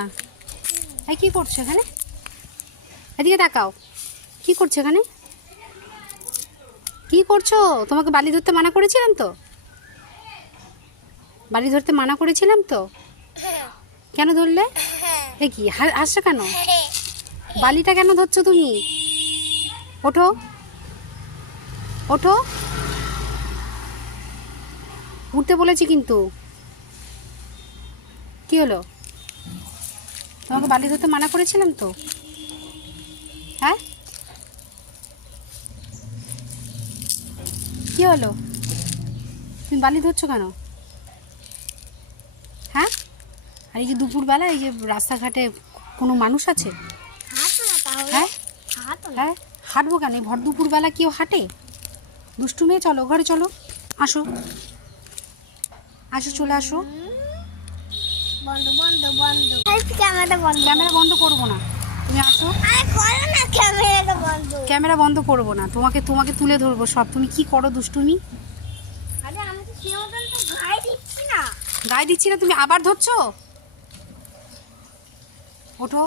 না। এই কি করছো এখানে? এদিকে তাকাও। কি করছো এখানে? কি করছো? তোমাকে বালি ধরতে মানা করেছিলাম তো? বালি ধরতে মানা করেছিলাম তো? কেন ধরলে? এ কি হাসছো কেন? বালিটা কেন ধরছো তুমি? ওঠো, ওঠো। উঠতে বলেছি কিন্তু। কি হলো? তোমাকে বালি ধরতে মানা করেছিলাম তো? হ্যাঁ, কি হলো? তুমি বালি ধরছো কেন? হ্যাঁ, আর এই যে দুপুরবেলা এই যে রাস্তাঘাটে কোনো মানুষ আছে? হ্যাঁ, হ্যাঁ, হাঁটবো কেন? ভর দুপুরবেলা কেউ হাঁটে? দুষ্টু মেয়ে, চলো ঘরে চলো। আসো, আসো, চলে আসো। বন্ধ বন্ধ বন্ধ ক্যামেরাটা বন্ধ। ক্যামেরা বন্ধ করবো না, তুমি আসো। আরে করো না, ক্যামেরাটা বন্ধ। ক্যামেরা বন্ধ করবো না, তোমাকে তোমাকে তুলে ধরবো সব। তুমি কি করো দুষ্টুমি? আরে আমি তো সে মতন তো গায়ে দিচ্ছি না। গায়ে দিচ্ছি না, তুমি আবার ধরছো। ওঠো।